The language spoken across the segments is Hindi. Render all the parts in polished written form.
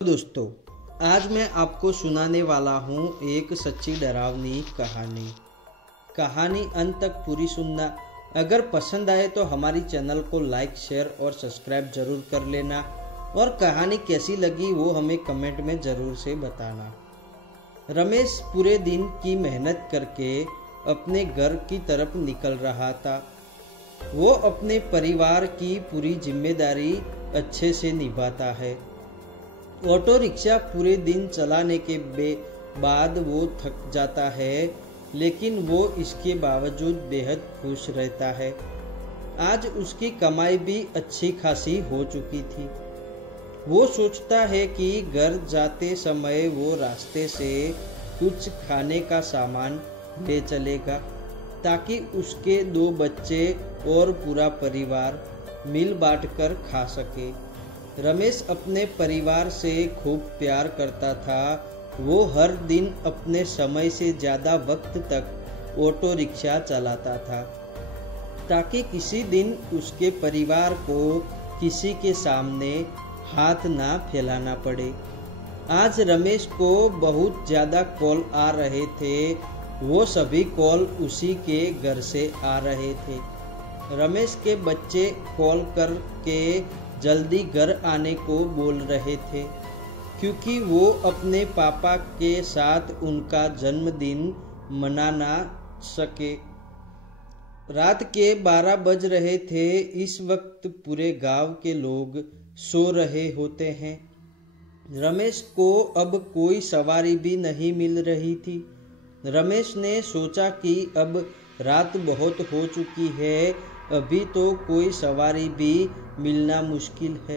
दोस्तों, आज मैं आपको सुनाने वाला हूँ एक सच्ची डरावनी कहानी अंत तक पूरी सुनना। अगर पसंद आए तो हमारी चैनल को लाइक, शेयर और सब्सक्राइब जरूर कर लेना और कहानी कैसी लगी वो हमें कमेंट में ज़रूर से बताना। रमेश पूरे दिन की मेहनत करके अपने घर की तरफ निकल रहा था। वो अपने परिवार की पूरी जिम्मेदारी अच्छे से निभाता है। ऑटो रिक्शा पूरे दिन चलाने के बाद वो थक जाता है, लेकिन वो इसके बावजूद बेहद खुश रहता है। आज उसकी कमाई भी अच्छी खासी हो चुकी थी। वो सोचता है कि घर जाते समय वो रास्ते से कुछ खाने का सामान ले चलेगा, ताकि उसके 2 बच्चे और पूरा परिवार मिल बांट कर खा सके। रमेश अपने परिवार से खूब प्यार करता था। वो हर दिन अपने समय से ज़्यादा वक्त तक ऑटो रिक्शा चलाता था, ताकि किसी दिन उसके परिवार को किसी के सामने हाथ ना फैलाना पड़े। आज रमेश को बहुत ज़्यादा कॉल आ रहे थे। वो सभी कॉल उसी के घर से आ रहे थे। रमेश के बच्चे कॉल करके जल्दी घर आने को बोल रहे थे, क्योंकि वो अपने पापा के साथ उनका जन्मदिन मना ना सके। रात के 12 बज रहे थे। इस वक्त पूरे गांव के लोग सो रहे होते हैं। रमेश को अब कोई सवारी भी नहीं मिल रही थी। रमेश ने सोचा कि अब रात बहुत हो चुकी है, अभी तो कोई सवारी भी मिलना मुश्किल है।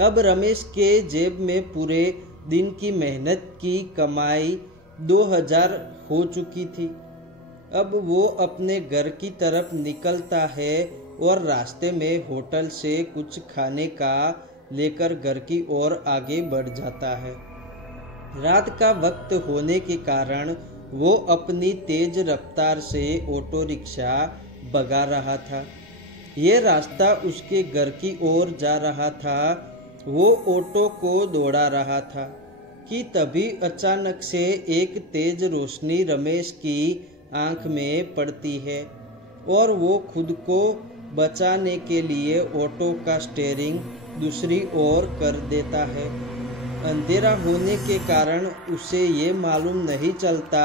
अब रमेश के जेब में पूरे दिन की मेहनत की कमाई 2000 हो चुकी थी। अब वो अपने घर की तरफ निकलता है और रास्ते में होटल से कुछ खाने का लेकर घर की ओर आगे बढ़ जाता है। रात का वक्त होने के कारण वो अपनी तेज रफ्तार से ऑटो रिक्शा भगा रहा था। ये रास्ता उसके घर की ओर जा रहा था। वो ऑटो को दौड़ा रहा था कि तभी अचानक से एक तेज रोशनी रमेश की आंख में पड़ती है और वो खुद को बचाने के लिए ऑटो का स्टीयरिंग दूसरी ओर कर देता है। अंधेरा होने के कारण उसे ये मालूम नहीं चलता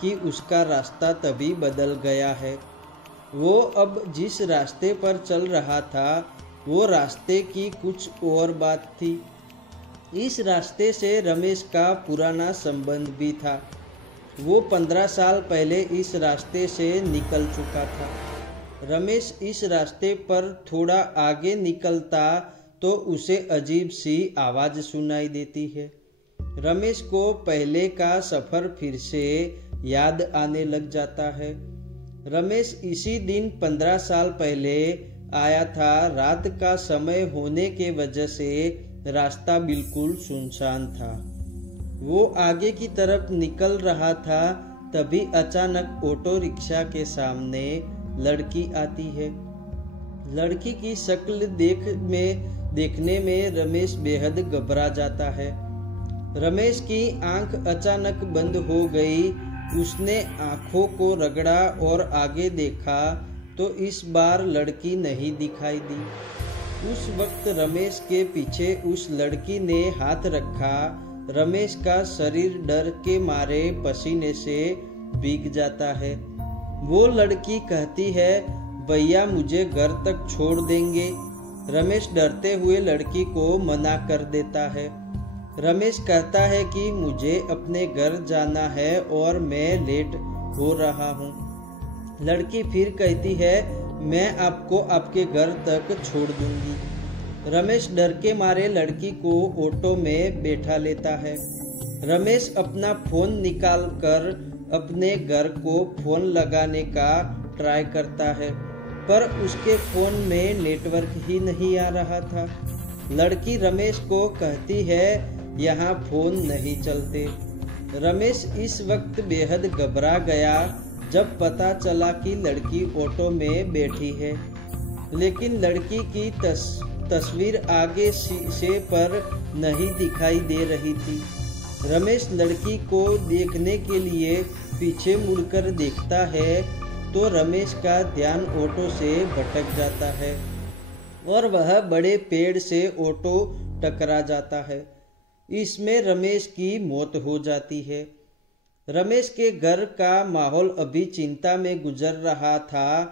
कि उसका रास्ता तभी बदल गया है। वो अब जिस रास्ते पर चल रहा था वो रास्ते की कुछ और बात थी। इस रास्ते से रमेश का पुराना संबंध भी था। वो 15 साल पहले इस रास्ते से निकल चुका था। रमेश इस रास्ते पर थोड़ा आगे निकलता तो उसे अजीब सी आवाज़ सुनाई देती है। रमेश को पहले का सफ़र फिर से याद आने लग जाता है। रमेश इसी दिन 15 साल पहले आया था। रात का समय होने के वजह से रास्ता बिल्कुल सुनसान था। वो आगे की तरफ निकल रहा था, तभी अचानक ऑटो रिक्शा के सामने लड़की आती है। लड़की की शक्ल देखने में रमेश बेहद घबरा जाता है। रमेश की आंख अचानक बंद हो गई। उसने आंखों को रगड़ा और आगे देखा तो इस बार लड़की नहीं दिखाई दी। उस वक्त रमेश के पीछे उस लड़की ने हाथ रखा। रमेश का शरीर डर के मारे पसीने से भीग जाता है। वो लड़की कहती है, भैया मुझे घर तक छोड़ देंगे? रमेश डरते हुए लड़की को मना कर देता है। रमेश कहता है कि मुझे अपने घर जाना है और मैं लेट हो रहा हूँ। लड़की फिर कहती है, मैं आपको आपके घर तक छोड़ दूंगी। रमेश डर के मारे लड़की को ऑटो में बैठा लेता है। रमेश अपना फोन निकाल कर अपने घर को फोन लगाने का ट्राई करता है, पर उसके फोन में नेटवर्क ही नहीं आ रहा था। लड़की रमेश को कहती है, यहाँ फोन नहीं चलते। रमेश इस वक्त बेहद घबरा गया जब पता चला कि लड़की ऑटो में बैठी है, लेकिन लड़की की तस्वीर आगे शीशे पर नहीं दिखाई दे रही थी। रमेश लड़की को देखने के लिए पीछे मुड़कर देखता है तो रमेश का ध्यान ऑटो से भटक जाता है और वह बड़े पेड़ से ऑटो टकरा जाता है। इसमें रमेश की मौत हो जाती है। रमेश के घर का माहौल अभी चिंता में गुजर रहा था।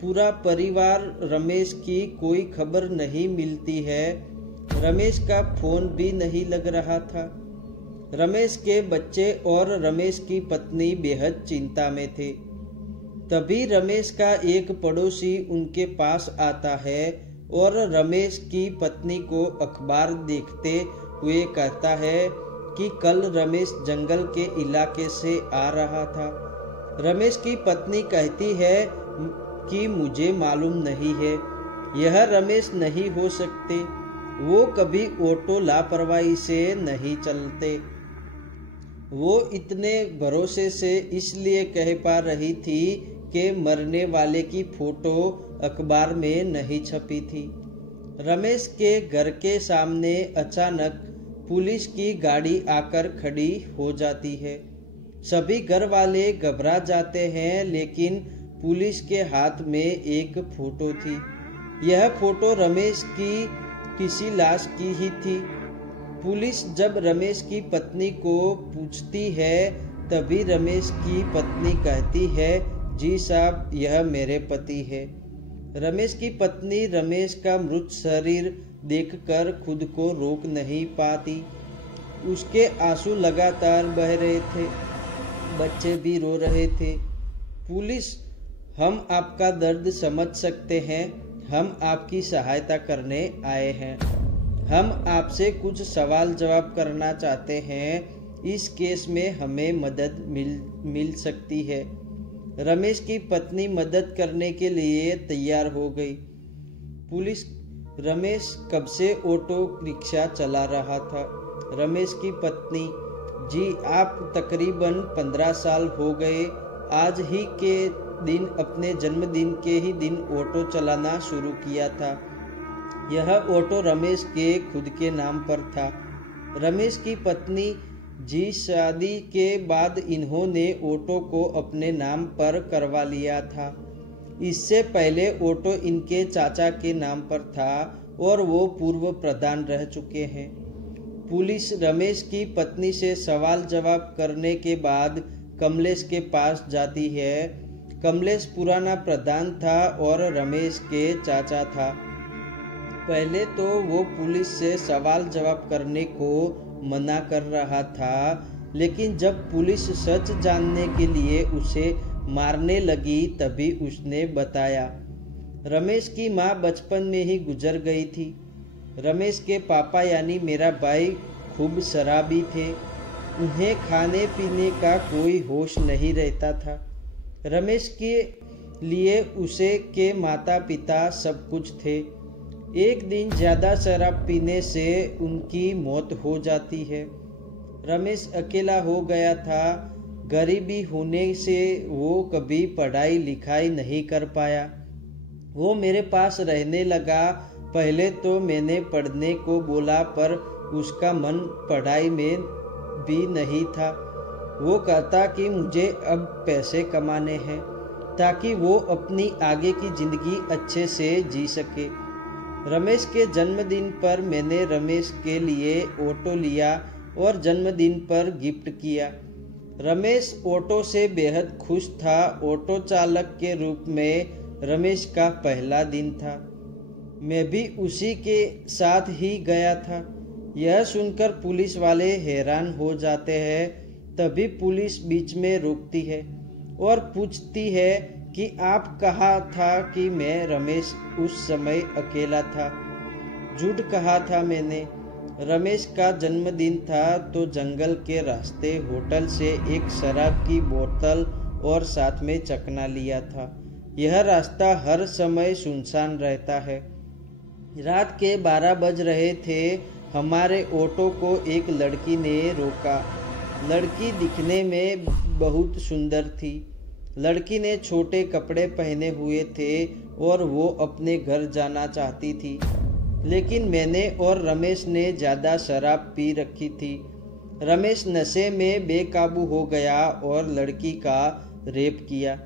पूरा परिवार रमेश की कोई खबर नहीं मिलती है। रमेश का फोन भी नहीं लग रहा था। रमेश के बच्चे और रमेश की पत्नी बेहद चिंता में थे। तभी रमेश का एक पड़ोसी उनके पास आता है और रमेश की पत्नी को अखबार देखते हुए कहता है कि कल रमेश जंगल के इलाके से आ रहा था। रमेश की पत्नी कहती है कि मुझे मालूम नहीं है, यह रमेश नहीं हो सकते, वो कभी ऑटो लापरवाही से नहीं चलते। वो इतने भरोसे से इसलिए कह पा रही थी कि मरने वाले की फोटो अखबार में नहीं छपी थी। रमेश के घर के सामने अचानक पुलिस की गाड़ी आकर खड़ी हो जाती है। सभी घर वाले घबरा जाते हैं, लेकिन पुलिस के हाथ में एक फोटो थी। यह फोटो रमेश की किसी लाश की ही थी। पुलिस जब रमेश की पत्नी को पूछती है तभी रमेश की पत्नी कहती है, जी साहब, यह मेरे पति है। रमेश की पत्नी रमेश का मृत शरीर देखकर खुद को रोक नहीं पाती। उसके आंसू लगातार बह रहे थे, बच्चे भी रो रहे थे। पुलिस, हम आपका दर्द समझ सकते हैं, हम आपकी सहायता करने आए हैं। हम आपसे कुछ सवाल जवाब करना चाहते हैं। इस केस में हमें मदद मिल सकती है। रमेश की पत्नी मदद करने के लिए तैयार हो गई। पुलिस, रमेश कब से ऑटो रिक्शा चला रहा था? रमेश की पत्नी, जी आप तकरीबन 15 साल हो गए। आज ही के दिन, अपने जन्मदिन के ही दिन ऑटो चलाना शुरू किया था। यह ऑटो रमेश के खुद के नाम पर था। रमेश की पत्नी, जी शादी के बाद इन्होंने ऑटो को अपने नाम पर करवा लिया था। इससे पहले ऑटो इनके चाचा के नाम पर था और वो पूर्व प्रधान रह चुके हैं। पुलिस रमेश की पत्नी से सवाल जवाब करने के बाद कमलेश के पास जाती है। कमलेश पुराना प्रधान था और रमेश के चाचा था। पहले तो वो पुलिस से सवाल जवाब करने को मना कर रहा था, लेकिन जब पुलिस सच जानने के लिए उसे मारने लगी तभी उसने बताया। रमेश की माँ बचपन में ही गुजर गई थी। रमेश के पापा यानी मेरा भाई खूब शराबी थे। उन्हें खाने पीने का कोई होश नहीं रहता था। रमेश के लिए उसे के माता पिता सब कुछ थे। एक दिन ज़्यादा शराब पीने से उनकी मौत हो जाती है। रमेश अकेला हो गया था। गरीबी होने से वो कभी पढ़ाई लिखाई नहीं कर पाया। वो मेरे पास रहने लगा। पहले तो मैंने पढ़ने को बोला, पर उसका मन पढ़ाई में भी नहीं था। वो कहता कि मुझे अब पैसे कमाने हैं ताकि वो अपनी आगे की ज़िंदगी अच्छे से जी सके। रमेश के जन्मदिन पर मैंने रमेश के लिए ऑटो लिया और जन्मदिन पर गिफ्ट किया। रमेश ऑटो से बेहद खुश था। ऑटो चालक के रूप में रमेश का पहला दिन था। मैं भी उसी के साथ ही गया था। यह सुनकर पुलिस वाले हैरान हो जाते हैं। तभी पुलिस बीच में रोकती है और पूछती है कि आप कहा था कि मैं रमेश उस समय अकेला था। झूठ कहा था मैंने। रमेश का जन्मदिन था तो जंगल के रास्ते होटल से एक शराब की बोतल और साथ में चखना लिया था। यह रास्ता हर समय सुनसान रहता है। रात के 12 बज रहे थे। हमारे ऑटो को एक लड़की ने रोका। लड़की दिखने में बहुत सुंदर थी। लड़की ने छोटे कपड़े पहने हुए थे और वो अपने घर जाना चाहती थी। लेकिन मैंने और रमेश ने ज़्यादा शराब पी रखी थी। रमेश नशे में बेकाबू हो गया और लड़की का रेप किया।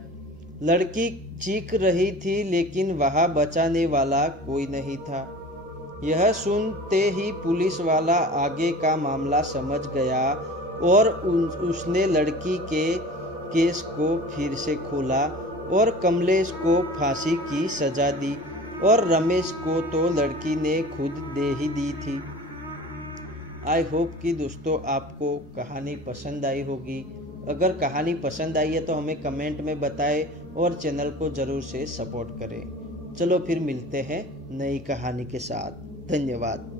लड़की चीख रही थी लेकिन वहाँ बचाने वाला कोई नहीं था। यह सुनते ही पुलिस वाला आगे का मामला समझ गया और उसने लड़की के केस को फिर से खोला और कमलेश को फांसी की सजा दी और रमेश को तो लड़की ने खुद दे ही दी थी। आई होप कि दोस्तों आपको कहानी पसंद आई होगी। अगर कहानी पसंद आई है तो हमें कमेंट में बताएं और चैनल को ज़रूर से सपोर्ट करें। चलो फिर मिलते हैं नई कहानी के साथ। धन्यवाद।